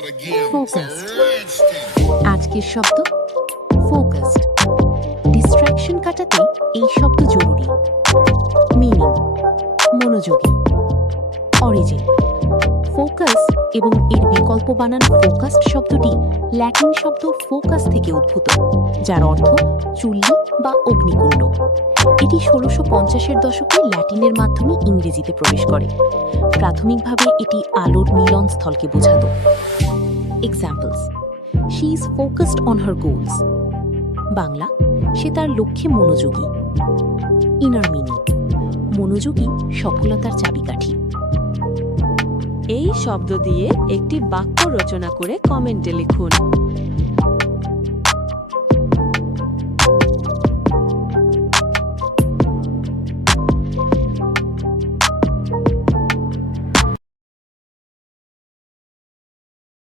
Focused. আজকের শব্দ focused. Distraction কাটাতে এই শব্দ জরুরি। মিনিং মনোযোগী। অরিজিন ফোকাস এবং এর বিকল্প বানান ফোকাসড শব্দটি ল্যাটিন শব্দ ফোকাস থেকে উদ্ভূত, যার অর্থ চুল্লি বা অগ্নিকুণ্ড। এটি ১৬৫০-এর দশকে ল্যাটিনের মাধ্যমে ইংরেজিতে প্রবেশ করে। প্রাথমিকভাবে এটি আলোর মিলনস্থলকে বোঝাত। Examples: she is focused on her goals. Bangla, সে তার লক্ষ্যে মনোযোগী। ইনার মিনিং মনোযোগী সফলতার চাবিকাঠি। এই শব্দ দিয়ে একটি বাক্য রচনা করে কমেন্টে লিখুন।